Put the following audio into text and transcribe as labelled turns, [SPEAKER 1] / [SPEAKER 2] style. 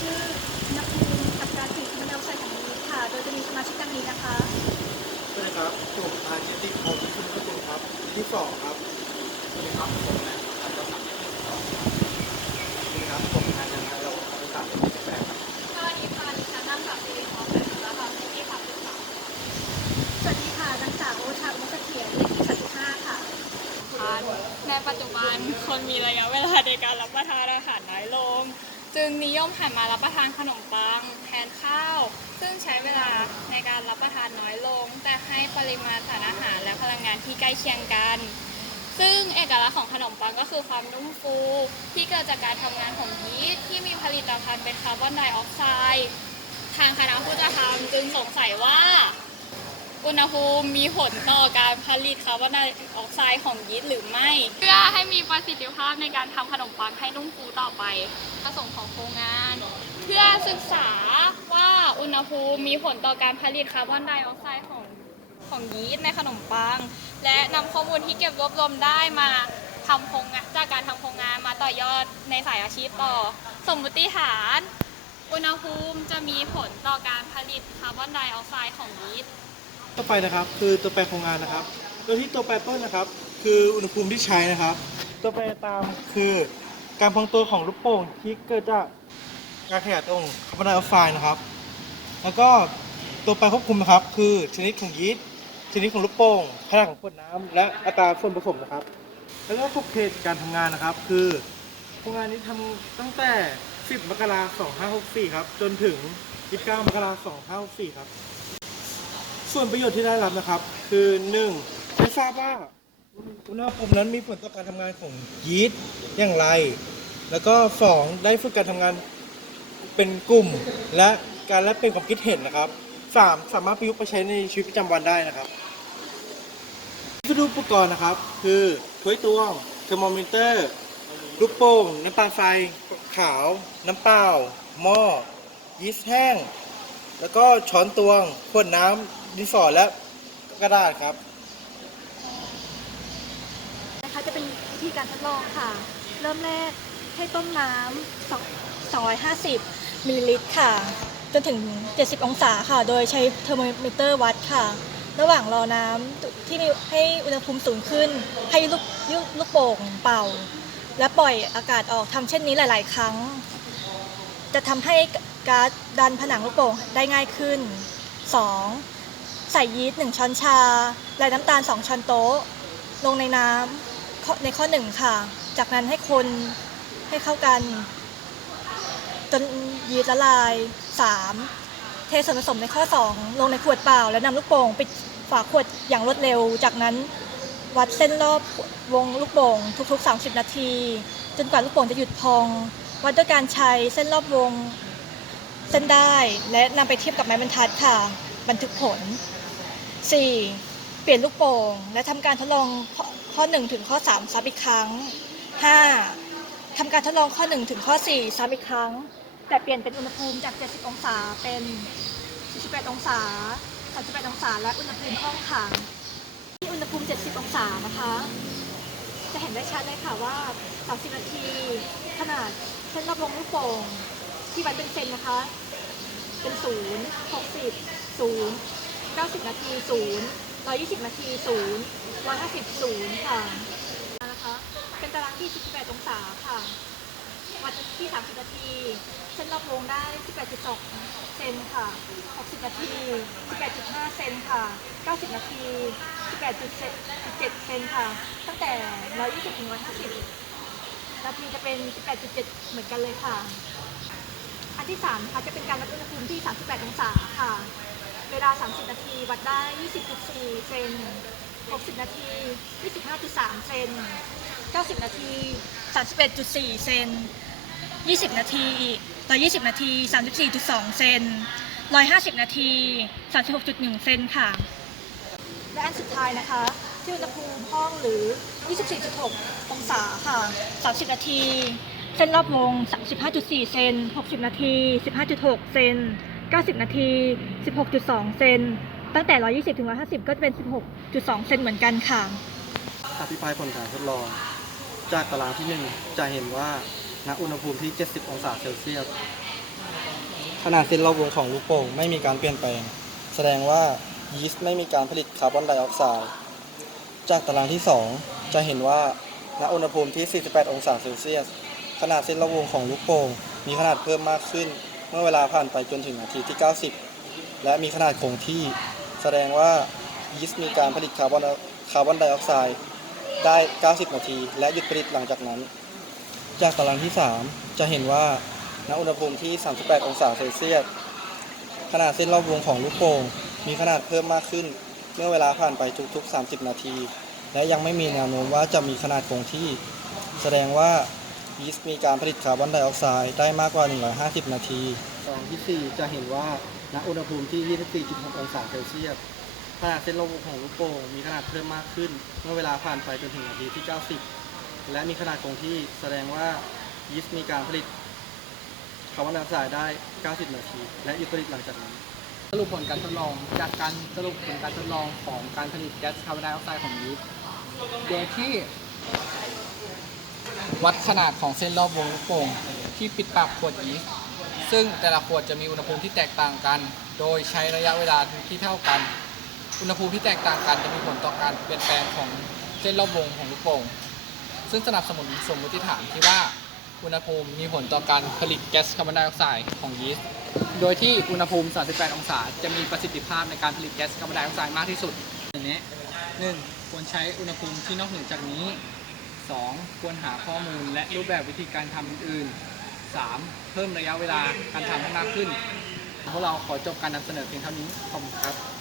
[SPEAKER 1] ชื่อนักภูมิกับการติดมะนาวใส่ของนี้ค่ะ โดยจะมีสมาชิกดังนี้นะคะ
[SPEAKER 2] สวัสดีครับผมอาร์เจติกโฮมชุนกตุลครับที่สองครับสวัสดีครับผมนายอัตสัมที่สองครับสวัสดีครับผมนายนันทเราอัตสัมที่แปดครับ
[SPEAKER 1] สวัสดีค่ะดิฉันนางสาวสิริพรเป็นสารพัดที่ค่ะเป็นสาวสวัสดีค่ะนางสาวโอชาอุเสถียรเลขที่สามสิบห้าค่ะ
[SPEAKER 3] ในปัจจุบันคนมีระยะเวลาในการรับประทานอาหารน้อยลง จึงนิยมหันมารับประทานขนมปังแทนข้าว ซึ่งใช้เวลาในการรับประทานน้อยลง แต่ให้ปริมาณสารอาหารและพลังงานที่ใกล้เคียงกัน ซึ่งเอกลักษณ์ของขนมปังก็คือความนุ่มฟู ที่เกิดจากการทำงานของยีสต์ที่มีผลิตภัณฑ์เป็นคาร์บอนไดออกไซด์ทางคณะผู้จะทำจึงสงสัยว่า อุณหภูมิมีผลต่อการผลิตคาร์บอนไดออกไซด์ของยีสต์หรือไม่ เพื่อให้มีประสิทธิภาพในการทำขนมปังให้นุ่มฟูต่อไปประสงค์ของโครงงาน เพื่อศึกษาว่าอุณหภูมิมีผลต่อการผลิตคาร์บอนไดออกไซด์ของของยีสต์ในขนมปัง และนำข้อมูลที่เก็บรวบรวมได้มาทำโครงงานจากการทำโครงงานมาต่อยอดในสายอาชีพต่อ สมมติฐาน อุณหภูมิจะมีผลต่อการผลิตคาร์บอนไดออกไซด์ของยีสต์
[SPEAKER 2] ต่อไปนะครับ คือตัวแปรโครงงานนะครับ โดยที่ตัวแปรต้นนะครับ คืออุณหภูมิที่ใช้นะครับ ตัวแปรตามคือการพองตัวของลูกโป่งที่เกิดจากการขยายตัวของคาร์บอนไดออกไซด์นะครับ แล้วก็ตัวแปรควบคุมนะครับ คือชนิดของยีสต์ชนิดของลูกโป่งขนาดของขวดน้ำและอัตราส่วนผสมนะครับ แล้วก็ขอบเขตการทำงานนะครับ คือโครงงานนี้ทำตั้งแต่ 10 มกราคม 2564 ครับ จนถึง 29 มกราคม 2564 ครับ ส่วนประโยชน์ที่ได้รับนะครับ คือ 1. ไม่ทราบว่าอุณหภูมินั้นมีผลต่อการทำงานของยีสต์อย่างไร แล้วก็ 2. ได้ฝึกการทำงานเป็นกลุ่ม และการแลกเปลี่ยนความคิดเห็นนะครับ 3. สามารถประยุกต์ไปใช้ในชีวิตประจำวันได้นะครับวัสดุอุปกรณ์นะครับ คือถ้วยตวงเทอร์โมมิเตอร์ลูกโป่งน้ำตาลทรายขาว น้ำเปล่า หม้อยีสต์แห้ง แล้วก็ช้อนตวงขวดน้ำ ดินสอและกระดาษครับ
[SPEAKER 1] นะคะจะเป็นวิธีการทดลองค่ะ เริ่มแรกให้ต้มน้ำ250มิลลิลิตรค่ะ จนถึง 70 องศาค่ะ โดยใช้เทอร์โมมิเตอร์วัดค่ะ ระหว่างรอน้ำที่มีให้อุณหภูมิสูงขึ้น ให้ลูกลูกลูกโป่งเป่า และปล่อยอากาศออกทำเช่นนี้หลาย ๆ ครั้ง จะทำให้ก๊าซดันผนังลูกโป่งได้ง่ายขึ้น 2. ใส่ยีสต์1ช้อนชา และน้ำตาล 2 ช้อนโต๊ะ ลงในน้ำในข้อหนึ่งค่ะ จากนั้นให้คนให้เข้ากัน จนยีสต์ละลาย 3. เทส่วนผสมในข้อ 2 ลงในขวดเปล่า แล้วนำลูกโป่งปิดฝาขวดอย่างรวดเร็ว จากนั้นวัดเส้นรอบวงลูกโป่งทุก ๆ 30 นาที จนกว่าลูกโป่งจะหยุดพอง วัดด้วยการใช้เส้นรอบวงเส้นได้และนำไปเทียบกับไม้บรรทัดค่ะ บันทึกผล 4. เปลี่ยนลูกโป่ง และทำการทดลองข้อ 1 ถึงข้อ 3 ซ้ำอีกครั้ง 5. ทำการทดลองข้อ 1 ถึงข้อ 4 ซ้ำอีกครั้ง แต่เปลี่ยนเป็นอุณหภูมิจาก 70 องศาเป็น48องศา 38 องศา และอุณหภูมิห้องขังที่อุณหภูมิ 70 องศานะคะ จะเห็นได้ชัดเลยค่ะว่า 30 นาที ขนาดเส้นรอบวงลูกโป่งที่วัดเป็นเซนนะคะ เป็นศูนย์ หกสิบศูนาทีศูนย์ร้อยยี่สิบนาทีศูนย์ร้อยห้าสิบศูนย์ค่ะนะคะ เป็นตารางที่สิบแปดองศาค่ะ วัดที่สามสิบนาทีเส้นรอบวงได้สิบแปดจุดสองเซนค่ะหกสิบนาทีสิบแปดจุดห้าเซนค่ะเก้าสิบนาทีสิบแปดจุดเซนค่ะ ตั้งแต่ร้อยยี่สิบถึงร้อยห้าสิบนาทีจะเป็นสิบแปดจุดเหมือนกันเลยค่ะ อันที่3นะคะจะเป็นการวัดอุณหภูมิที่ 38 องศาค่ะ เวลา 30 นาที วัดได้ 20.4 เซน 60 นาที 25.3 เซน 90 นาที 31.4 เซน 20 นาทีอีก120 นาที 34.2 เซน 150 นาที 36.1 เซนค่ะ และอันสุดท้ายนะคะ ที่อุณหภูมิห้องหรือ 24.6 องศาค่ะ 30 นาที เส้นรอบวง 35.4 เซน 60 นาที 15.6 เซน 90 นาที 16.2 เซน ตั้งแต่ 120 ถึง 150 ก็จะเป็น 16.2 เซนเหมือนกันค่ะ
[SPEAKER 4] อภิปรายผลการทดลอง จากตารางที่ 1 จะเห็นว่าณอุณหภูมิที่ 70 องศาเซลเซียส ขนาดเส้นรอบวงของลูกโป่งไม่มีการเปลี่ยนแปลง แสดงว่ายีสต์ไม่มีการผลิตคาร์บอนไดออกไซด์ จากตารางที่ 2 จะเห็นว่าณอุณหภูมิที่ 48 องศาเซลเซียส ขนาดเส้นรอบวงของลูกโป่งมีขนาดเพิ่มมากขึ้น เมื่อเวลาผ่านไปจนถึงนาทีที่ 90 และมีขนาดคงที่ แสดงว่ายีสต์มีการผลิตคาร์บอนคาร์บอนไดออกไซด์ได้ 90 นาที และหยุดผลิตหลังจากนั้น จากตารางที่ 3 จะเห็นว่าณอุณหภูมิที่ 38 องศาเซลเซียสขนาดเส้นรอบวงของลูกโป่งมีขนาดเพิ่มมากขึ้น เมื่อเวลาผ่านไปทุกๆ 30 นาที และยังไม่มีแนวโน้มว่าจะมีขนาดคงที่ แสดงว่า ยีสต์มีการผลิตคาร์บอนไดออกไซด์ได้มากกว่า 150 นาทีตารางที่4จะเห็นว่าณอุณหภูมิที่ 24.6 องศาเซลเซียสขนาดเส้นรอบวงของลูกโป่งมีขนาดเพิ่มมากขึ้น เมื่อเวลาผ่านไปจนถึงนาทีที่ 90 และมีขนาดคงที่แสดงว่ายีสต์มีการผลิตคาร์บอนไดออกไซด์ได้ 90 นาที และหยุดผลิตหลังจากนั้น
[SPEAKER 5] สรุปผลการทดลอง จากการสรุปผลการทดลองของการผลิตแก๊สคาร์บอนไดออกไซด์ของยีสต์โดยที่ วัดขนาดของเส้นรอบวงลูกโป่งที่ปิดปากขวดยีสต์ซึ่งแต่ละขวดจะมีอุณหภูมิที่แตกต่างกัน โดยใช้ระยะเวลาที่เท่ากัน อุณหภูมิที่แตกต่างกันจะมีผลต่อการเปลี่ยนแปลงของเส้นรอบวงของลูกโป่งซึ่งสนับสนุนสมมติฐานที่ว่าอุณหภูมิมีผลต่อการผลิตแก๊สคาร์บอนไดออกไซด์ของยีสต์ โดยที่อุณหภูมิ 38 องศา จะมีประสิทธิภาพในการผลิตแก๊สคาร์บอนไดออกไซด์มากที่สุดอย่างนี้หนึ่งควรใช้อุณหภูมิที่นอกเหนือจากนี้ 2. ควรหาข้อมูลและรูปแบบวิธีการทำอื่นๆ 3. เพิ่มระยะเวลาการทำให้มากขึ้นพวกเราขอจบการนำเสนอเพียงเท่านี้ขอบคุณครับ